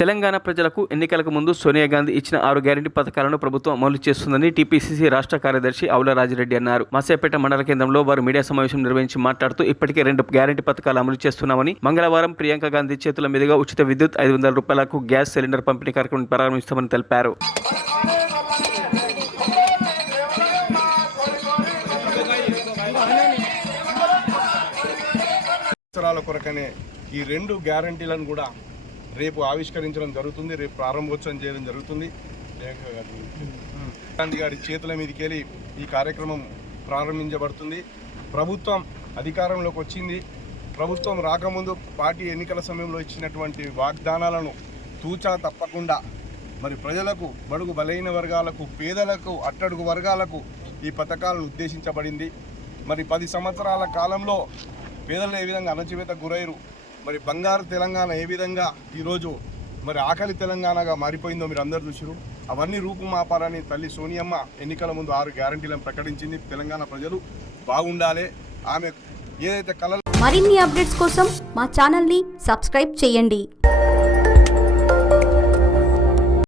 తెలంగాణ ప్రజలకు ఎన్నికలకు ముందు సోనియా గాంధీ ఇచ్చిన 6 గ్యారెంటీ పథకాలను ప్రభుత్వం అమలు చేస్తుందని టీపీసీసీ రాష్ట్ర కార్యదర్శి ఆవుల రాజిరెడ్డి అన్నారు. మాసేపేట మండల కేంద్రంలో వారు మీడియా సమావేశం నిర్వహించి మాట్లాడుతూ ఇప్పటికే 2 గ్యారెంటీ పథకాలు అమలు చేస్తున్నామని, మంగళవారం ప్రియాంక గాంధీ చేతుల మీదుగా ఉచిత విద్యుత్, 500 రూపాయలకు గ్యాస్ సిలిండర్ పంపిణీ కార్యక్రమం ప్రారంభిస్తామని తెలిపారు. కొరకనే ఈ 2 గ్యారంటీలను కూడా రేపు ఆవిష్కరించడం జరుగుతుంది. రేపు ప్రారంభోత్సవం చేయడం జరుగుతుంది. గాంధీ గారి చేతుల మీదకి వెళ్ళి ఈ కార్యక్రమం ప్రారంభించబడుతుంది. ప్రభుత్వం అధికారంలోకి వచ్చింది. ప్రభుత్వం రాకముందు పార్టీ ఎన్నికల సమయంలో ఇచ్చినటువంటి వాగ్దానాలను తూచా తప్పకుండా మరి ప్రజలకు, బడుగు బలైన వర్గాలకు, పేదలకు, అట్టడుగు వర్గాలకు ఈ పథకాలను ఉద్దేశించబడింది. మరి 10 సంవత్సరాల కాలంలో పేదలు ఏ విధంగా అణచివేతకు గురైరు, మరి బంగారు తెలంగాణ ఏ విధంగా ఈరోజు మరి ఆకలి తెలంగాణగా మారిపోయిందో మీరు అందరూ చూసిరు. అవన్నీ రూపుమాపాలని తల్లి సోనియమ్మ ఎన్నికల ముందు 6 గ్యారంటీలను ప్రకటించింది. తెలంగాణ ప్రజలు బాగుండాలి. ఆమె ఏదైతే కళలు. మరిన్ని అప్డేట్స్ కోసం మా ఛానల్ని సబ్స్క్రైబ్ చేయండి.